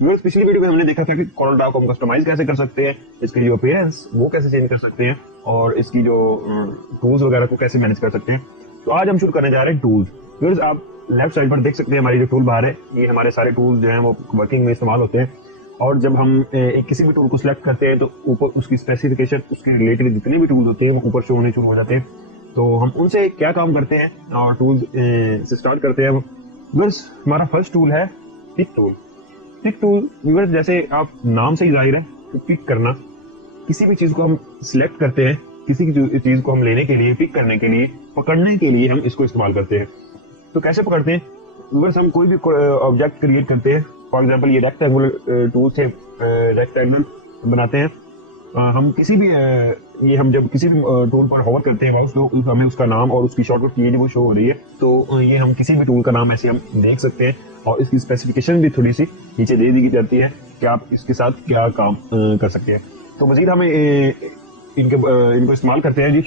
Viewers, पिछली video में हमने देखा था कि कॉर्ल ड्रा को हम कस्टमाइज कैसे कर सकते हैं, इसके जो अपीयरेंस वो कैसे चेंज कर सकते हैं और इसकी जो टूल्स वगैरह को कैसे मैनेज कर सकते हैं। तो आज हम शुरू करने जा रहे हैं टूल्स। व्यूअर्स, आप लेफ्ट साइड पर देख सकते हैं हमारी जो टूल बार है, ये हमारे सारे टूल्स जो हैं वो वर्किंग में इस्तेमाल होते हैं। और जब हम किसी भी टूल को सिलेक्ट करते हैं तो ऊपर उसकी स्पेसिफिकेशन, उसके रिलेटेड जितने भी टूल्स होते हैं वो ऊपर शो होने शुरू हो जाते हैं। तो हम उनसे क्या काम करते हैं और टूल्स से स्टार्ट करते हैं। व्यूअर्स, हमारा फर्स्ट टूल है pick tool. Pick tool viewers, जैसे आप नाम से ही जाहिर है कि पिक करना, किसी भी चीज को हम सिलेक्ट करते हैं, किसी की चीज को हम लेने के लिए, पिक करने के लिए, पकड़ने के लिए हम इसको इस्तेमाल करते हैं। तो कैसे पकड़ते हैं व्यूअर्स, हम कोई भी ऑब्जेक्ट क्रिएट करते हैं। फॉर एग्जांपल ये रेक्टेंगुलर टूल से रेक्टेंगल बनाते हैं। हम किसी भी ये हम जब किसी भी टूल पर होवर करते हैं माउस, तो हमें उसका नाम और उसकी शॉर्टकट की वो शो हो रही है। तो ये हम किसी भी टूल का नाम ऐसे हम देख सकते हैं और इसकी स्पेसिफिकेशन भी थोड़ी सी नीचे दे दी जाती है कि आप इसके साथ क्या काम कर सकते हैं। तो मजीद हमें इनको इस्तेमाल करते हैं जी।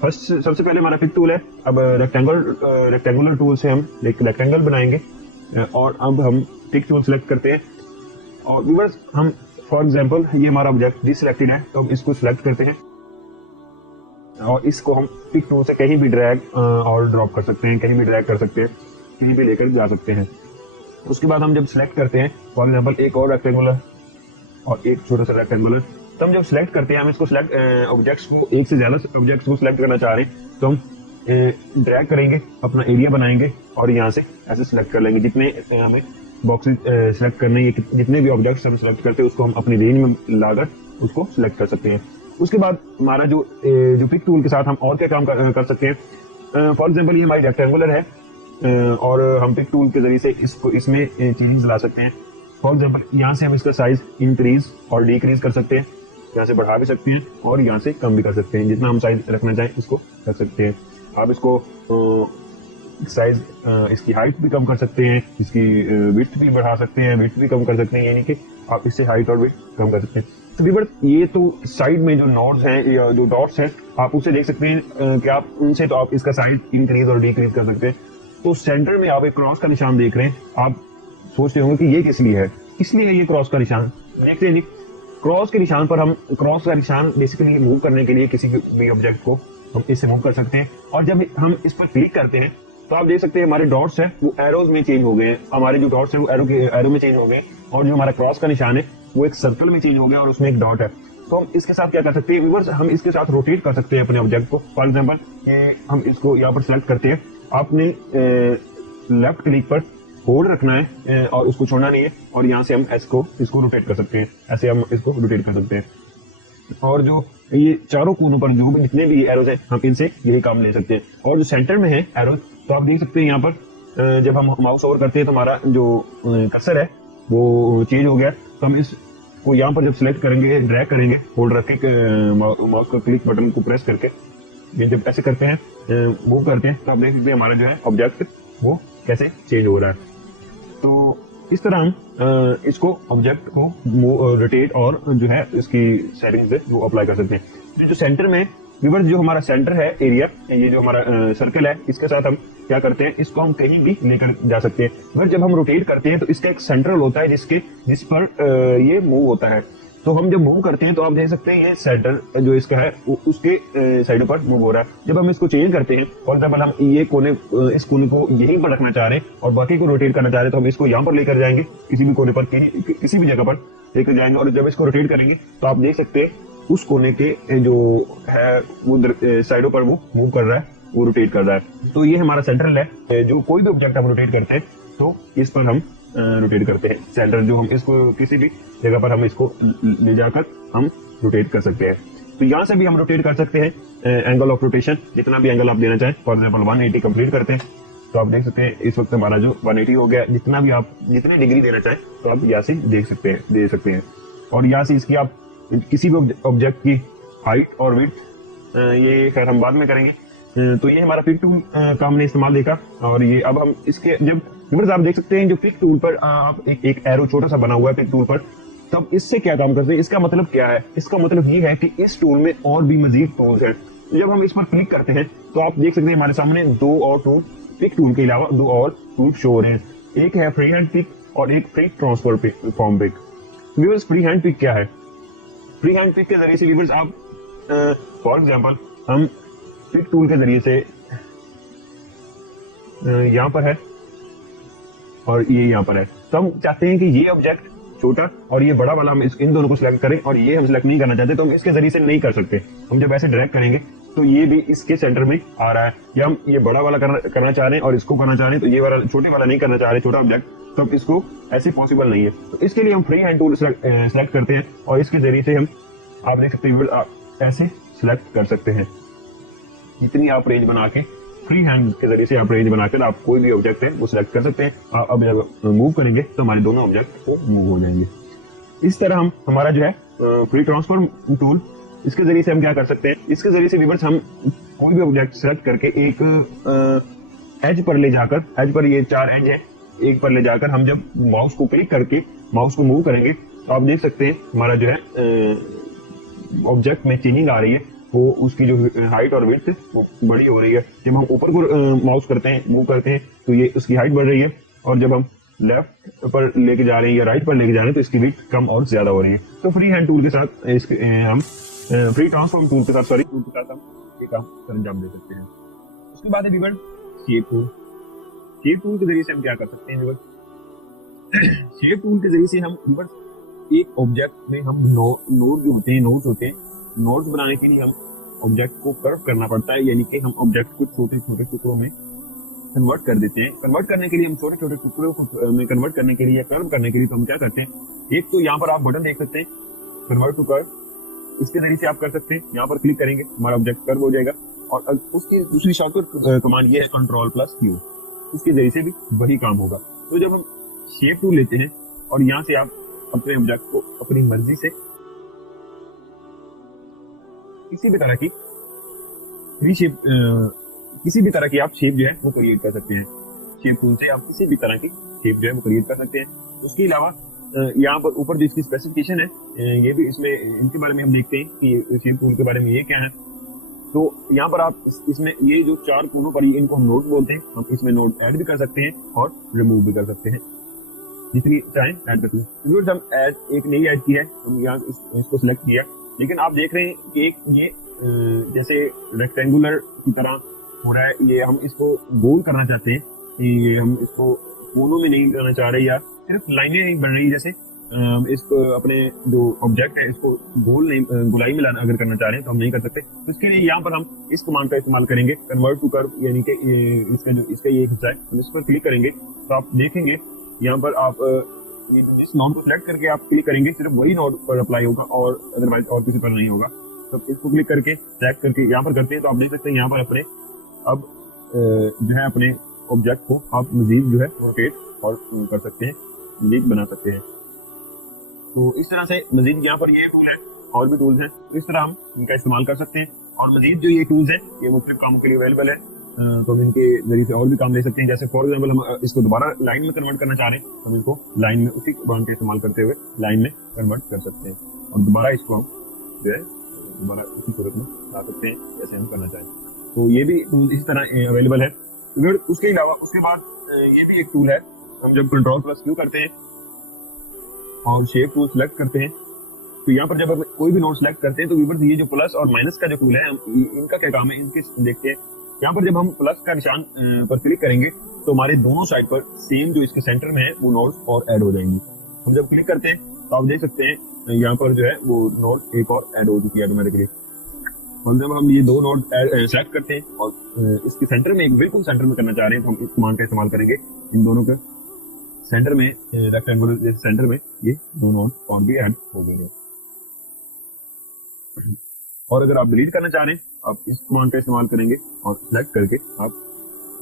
फर्स्ट सबसे पहले हमारा पिक टूल है। अब रेक्टेंगुलर टूल से हम एक रेक्टेंगल बनाएंगे और अब हम पिक टूल सेलेक्ट करते हैं। और व्यूअर्स, हम फॉर एग्जांपल ये हमारा ऑब्जेक्ट डिसलेक्टेड है, तो हम इसको सिलेक्ट करते हैं और इसको हम पिक टूल से कहीं भी ड्रैग और ड्रॉप कर सकते हैं, कहीं भी ड्रैग कर सकते हैं, कहीं भी लेकर जा सकते हैं। उसके बाद हम जब सिलेक्ट करते हैं फॉर एग्जांपल एक और रेक्टेंगुलर और एक छोटा सा रेक्टेंगुलर, तो हम जब सिलेक्ट करते हैं, हम इसको सिलेक्ट ऑब्जेक्ट्स को, एक से ज्यादा ऑब्जेक्ट्स को सिलेक्ट करना चाह रहे हैं, तो हम ड्रैग करेंगे, अपना एरिया बनाएंगे और यहाँ से ऐसे सिलेक्ट कर लेंगे। जितने हमें बॉक्सेस सिलेक्ट करने, जितने भी ऑब्जेक्ट्स हम सिलेक्ट करते हैं उसको हम अपनी रेंज में लाकर उसको सिलेक्ट कर सकते हैं। उसके बाद हमारा जो पिक टूल के साथ हम और क्या काम कर सकते हैं। फॉर एग्जांपल ये हमारी रेक्टेंगुलर है और हम पिक टूल के जरिए से इसको इसमें चेंजेस ला सकते हैं। फॉर एग्जांपल यहाँ से हम इसका साइज इंक्रीज और डिक्रीज कर सकते हैं, यहाँ से बढ़ा भी सकते हैं और यहाँ से कम भी कर सकते हैं। जितना हम साइज रखना चाहें इसको कर सकते हैं। आप इसको साइज, इसकी हाइट भी कम कर सकते हैं, इसकी विड्थ भी बढ़ा सकते हैं, विड्थ भी कम कर सकते हैं, यानी कि आप इससे हाइट और विड्थ कम कर सकते हैं। तो व्यूअर, ये तो साइड में जो नोड्स हैं या जो डॉट्स हैं, आप उसे देख सकते हैं कि आप उनसे तो आप इसका साइज इंक्रीज और डिक्रीज कर सकते हैं। तो सेंटर में आप एक क्रॉस का निशान देख रहे हैं, आप सोचते होंगे कि ये किस लिए है, इसलिए ये क्रॉस का निशान देखते हैं जी। क्रॉस के निशान पर हम, क्रॉस का निशान बेसिकली मूव करने के लिए किसी भी ऑब्जेक्ट को हम इससे मूव कर सकते हैं। और जब हम इस पर क्लिक करते हैं तो आप देख सकते हैं हमारे डॉट्स हैं वो एरोज में चेंज हो गए हैं। हमारे जो डॉट्स हैं वो एरो में चेंज हो गए और जो हमारा क्रॉस का निशान है वो एक सर्कल में चेंज हो गया और उसमें एक डॉट है। तो हम इसके साथ क्या कर सकते हैं व्यूअर्स, हम इसके साथ रोटेट कर सकते हैं अपने ऑब्जेक्ट को। फॉर एग्जांपल ये हम इसको यहाँ पर सिलेक्ट करते हैं, आपने लेफ्ट क्लिक पर होल्ड रखना है और उसको छोड़ना नहीं है और यहाँ से हम इसको रोटेट कर सकते हैं। ऐसे हम इसको रोटेट कर सकते हैं। और जो ये चारों कोनों पर जो भी जितने भी एरोज हैं, हम इनसे यही काम ले सकते हैं। और जो सेंटर में है एरोज, तो आप देख सकते हैं यहाँ पर जब हम माउस ओवर करते हैं तो हमारा जो कर्सर है वो चेंज हो गया। तो हम इसको यहाँ पर जब सिलेक्ट करेंगे, ड्रैग करेंगे, होल्ड रख के माउस का क्लिक बटन को प्रेस करके, ये जब ऐसे करते हैं, मूव करते हैं, तो आप देख सकते हैं हमारा जो है ऑब्जेक्ट वो कैसे चेंज हो रहा है। तो इस तरह हम इसको ऑब्जेक्ट को रोटेट और जो है इसकी सेटिंग्स है वो अप्लाई कर सकते हैं। जो सेंटर में व्यूअर्स, जो हमारा सेंटर है एरिया, ये जो हमारा सर्कल है, इसके साथ हम क्या करते हैं, इसको हम कहीं भी लेकर जा सकते हैं। मगर जब हम रोटेट करते हैं तो इसका एक सेंट्रल होता है जिस पर ये मूव होता है। तो हम जब मूव करते हैं तो आप देख सकते हैं ये सेंटर जो इसका है उसके साइडों पर मूव हो रहा है। जब हम इसको चेंज करते हैं, फॉर एग्जाम्पल हम ये कोने, इस कोने को यहीं पर रखना चाह रहे हैं और बाकी को रोटेट करना चाह रहे हैं, तो हम इसको यहाँ पर लेकर जाएंगे, किसी भी कोने पर, किसी भी जगह पर लेकर जाएंगे। और जब इसको रोटेट करेंगे तो आप देख सकते हैं उस कोने के जो है वो साइडों पर वो मूव कर रहा है, वो रोटेट कर रहा है। तो ये हमारा सेंट्रल है। जो कोई भी ऑब्जेक्ट हम रोटेट करते हैं तो इस पर हम रोटेट करते हैं। सेंटर जो हम इसको किसी भी जगह पर हम इसको ले जाकर हम रोटेट कर सकते हैं। तो यहाँ से भी हम रोटेट कर सकते हैं एंगल ऑफ रोटेशन, जितना भी एंगल आप देना चाहें। फॉर एग्जाम्पल 180 कंप्लीट करते हैं तो आप देख सकते हैं इस वक्त हमारा जो 180 हो गया। जितना भी आप जितने डिग्री देना चाहें तो आप यहाँ से दे सकते हैं। और यहाँ से इसकी आप किसी भी ऑब्जेक्ट की हाइट और विड्थ, ये खैर हम बाद में करेंगे। तो ये हमारा पिक टूल का हमने इस्तेमाल देखा। और ये अब हम इसके जब आप देख सकते हैं जो पिक टूल पर आप एक एरो छोटा सा बना हुआ है पिक टूल पर, तब इससे क्या काम करते हैं, इसका मतलब क्या है। इसका मतलब ये है कि इस टूल में और भी मजीद टूल्स हैं। जब हम इस पर क्लिक करते हैं तो आप देख सकते हैं हमारे सामने दो और टूल, पिक टूल के अलावा दो और टूल शो हो रहे हैं। एक है फ्री हैंड पिक और एक free transfer form pick. Viewers free hand pick क्या है? फ्री हैंड पिक के जरिए से व्यूअर्स आप फॉर एग्जांपल हम पिक टूल के जरिए से यहाँ पर है और ये यहाँ पर है, तो हम चाहते हैं कि ये ऑब्जेक्ट छोटा और ये बड़ा वाला हम इन दोनों को सिलेक्ट करें, और ये हम सिलेक्ट नहीं करना चाहते तो हम इसके जरिए से नहीं कर सकते। हम जब ऐसे ड्रैग करेंगे तो ये भी इसके सेंटर में आ रहा है, या हम ये बड़ा वाला करना चाह रहे हैं और इसको करना चाह रहे हैं, तो ये वाला छोटे वाला नहीं करना चाह रहे, छोटा ऑब्जेक्ट, तो इसको ऐसे पॉसिबल नहीं है। तो इसके लिए हम फ्री हैंड टूल सेलेक्ट करते हैं और इसके जरिए से हम, आप देख सकते हैं, आप ऐसे सिलेक्ट कर सकते हैं। इतनी आप रेंज बना के फ्री हैंड के जरिए से आप रेंज बनाकर आप कोई भी ऑब्जेक्ट है वो सिलेक्ट कर सकते हैं। अब जब मूव करेंगे तो हमारे दोनों ऑब्जेक्ट वो मूव हो जाएंगे। इस तरह हम हमारा जो है फ्री ट्रांसफॉर्म टूल, इसके जरिए से हम क्या कर सकते हैं, इसके जरिए से व्यूअर्स हम कोई भी ऑब्जेक्ट सेलेक्ट करके एक एज पर ले जाकर, एज पर ये 4 एज है, एक पर ले जाकर हम जब माउस को क्लिक करके माउस को मूव करेंगे तो आप देख सकते हैं हमारा जो है ऑब्जेक्ट में चेंजिंग आ रही है, वो उसकी जो हाइट और विड्थ वो बड़ी हो रही है। जब हम ऊपर को माउस करते हैं, मूव करते हैं, तो ये उसकी हाइट बढ़ रही है, और जब हम लेफ्ट पर लेके जा रहे हैं या राइट पर लेके जा रहे हैं तो इसकी विड्थ कम और ज्यादा हो रही है। तो फ्री हैंड टूल के साथ हम फ्री ट्रांसफॉर्म टूल के साथ, सॉरी टूल के साथ हम ये काम सरंजाम दे सकते हैं। उसके बाद है viewers shape tool. Shape tool के जरिए से हम क्या कर सकते हैं व्यूअर्स? शेप टूल के जरिए से हम व्यूअर्स एक ऑब्जेक्ट में हम नोड जो होते हैं, नोड्स होते हैं, नोड्स बनाने के लिए हम ऑब्जेक्ट को कर्व करना पड़ता है, यानी कि हम ऑब्जेक्ट को छोटे छोटे टुकड़ों में कन्वर्ट कर देते हैं। कन्वर्ट करने के लिए हम छोटे छोटे टुकड़ों को में कन्वर्ट करने के लिए या कर्व करने के लिए तो हम क्या करते हैं, एक तो यहाँ पर आप बटन देख सकते हैं कन्वर्ट टू कर्व, इसके जरिए से आप कर सकते हैं। यहाँ पर क्लिक करेंगे हमारा ऑब्जेक्ट कर्व हो जाएगा, और उसकी दूसरी शॉर्टकट कमांड ये है Ctrl+Q, इसके जरिए से भी वही काम होगा। तो जब हम शेप टूल लेते हैं और यहाँ से आप अपने ऑब्जेक्ट को अपनी मर्जी से किसी भी तरह की रीशेप, किसी भी तरह की आप शेप जो है वो क्रिएट कर सकते हैं। शेप टूल से आप किसी भी तरह की शेप जो है वो क्रिएट कर सकते हैं। उसके अलावा यहाँ पर ऊपर जो इसकी स्पेसिफिकेशन है, ये भी इसमें, इनके बारे में हम देखते हैं कि शेप टूल के बारे में ये क्या है। तो यहाँ पर आप इसमें ये जो 4 कोनों पर, इनको हम नोड बोलते हैं, हम इसमें नोड ऐड भी कर सकते हैं और रिमूव भी कर सकते हैं, जितनी चाहें ऐड कर सकते हैं। हम ऐड एक नई ऐड की है, हम यहाँ इसको सिलेक्ट किया, लेकिन आप देख रहे हैं कि एक ये जैसे रेक्टेंगुलर की तरह हो रहा है, ये हम इसको गोल करना चाहते हैं, कि हम इसको कोनों में नहीं करना चाह रहे, या सिर्फ लाइनें नहीं बन रही, जैसे इसको अपने जो ऑब्जेक्ट है इसको गोलाई में अगर करना चाह रहे हैं तो हम नहीं कर सकते। तो इसके लिए यहाँ पर हम इस कमांड का इस्तेमाल करेंगे, कन्वर्ट टू कर्व, यानी कि इसका ये हिस्सा है, हम इस पर क्लिक करेंगे तो आप देखेंगे यहाँ पर आप इस नोड को सिलेक्ट करके आप क्लिक करेंगे, सिर्फ वही नोड पर अप्लाई होगा और अदरवाइज और किसी पर नहीं होगा। तो इसको क्लिक करके सेलेक्ट करके यहाँ पर करते हैं तो आप देख सकते हैं यहाँ पर अपने अब जो है अपने ऑब्जेक्ट को आप मजीद जो है रोटेट और कर सकते हैं, मजीद बना सकते हैं। तो इस तरह से मजीद यहाँ पर ये टूल है, और भी टूल्स हैं, तो इस तरह हम इनका इस्तेमाल कर सकते हैं। और मजीद जो ये टूल्स हैं ये मुख्तलिफ कामों के लिए अवेलेबल है, तो हम इनके जरिए से और भी काम ले सकते हैं। जैसे फॉर एग्जाम्पल हम इसको दोबारा लाइन में कन्वर्ट करना चाह रहे हैं तो हम इसको लाइन में उसी कमांड का इस्तेमाल करते हुए लाइन में कन्वर्ट कर सकते हैं, और दोबारा इसको हम जो है दोबारा उसी सूरत में ला सकते हैं जैसे हम करना चाहें। तो ये भी टूल इसी तरह अवेलेबल है। फिर उसके अलावा उसके बाद ये भी एक टूल है, हम जब Ctrl+Q करते हैं और शेप टूल सेलेक्ट करते हैं, तो यहाँ पर जब हम कोई भी नोड सेलेक्ट करते हैं तो व्यूअर्स ये जो प्लस और माइनस का जो टूल है, इनका क्या काम है, इनके देखते हैं। यहाँ पर जब हम प्लस का निशान पर क्लिक करेंगे तो हमारे दोनों साइड पर सेम जो इसके सेंटर में है वो नोड्स और ऐड हो जाएंगी। हम जब क्लिक करते हैं तो आप देख सकते हैं यहाँ पर जो है वो नोड एक और ऐड हो चुकी है ऑटोमेटिकली। और जब हम ये 2 नोड सेलेक्ट करते हैं और इसके सेंटर में, बिल्कुल सेंटर में करना चाह रहे हैं, तो हम इस कमांड का इस्तेमाल करेंगे, इन दोनों के सेंटर में, रेक्टेंगुलर सेंटर में ये 2 नोड और भी ऐड हो गए हैं। और अगर आप डिलीट करना चाह रहे हैं आप इस कमांड का इस्तेमाल करेंगे और सिलेक्ट करके आप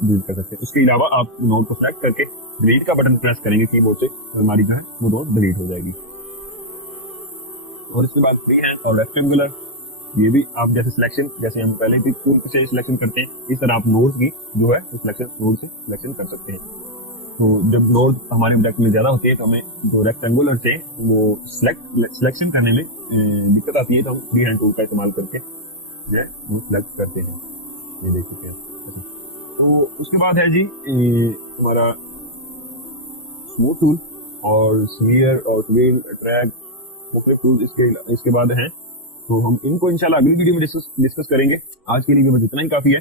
डिलीट कर सकते हैं। उसके अलावा आप नोड को सिलेक्ट करके डिलीट का बटन प्रेस करेंगे कीबोर्ड से, हमारी जो है वो नोड डिलीट हो जाएगी। और इसके बाद फ्री हैंड और रेक्टेंगुलर, ये भी आप जैसे सिलेक्शन, जैसे हम पहले भी टूल से सिलेक्शन करते हैं, इस तरह आप नोड्स की जो है सिलेक्शन नोड से सिलेक्शन कर सकते हैं। तो जब नोड हमारे ऑब्जेक्ट में ज्यादा होती है तो हमें जो रेक्टेंगुलर से वो सिलेक्शन करने में दिक्कत आती है, तो हम फ्री हैंड टूल का इस्तेमाल करके जो है वो सिलेक्ट करते हैं। ये देख सकते हैं। तो उसके बाद है जी हमारा स्मूथ टूल। और स्मीयर और ट्विल ट्रैक मुख्तलिफ टूल्स इसके बाद हैं। तो हम इनको इंशाल्लाह अगली वीडियो में डिस्कस करेंगे। आज के लिए बस इतना ही काफी है।